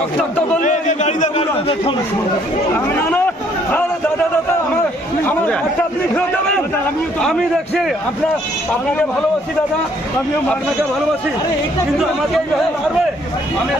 রক্তাক্ত করলে দাদা আমার আপনি ফেরত দেবেন। আমি দেখছি আপনাকে ভালোবাসি দাদা, আমিও আপনাকে ভালোবাসি, কিন্তু আমাকে এইভাবে মারবে। আমি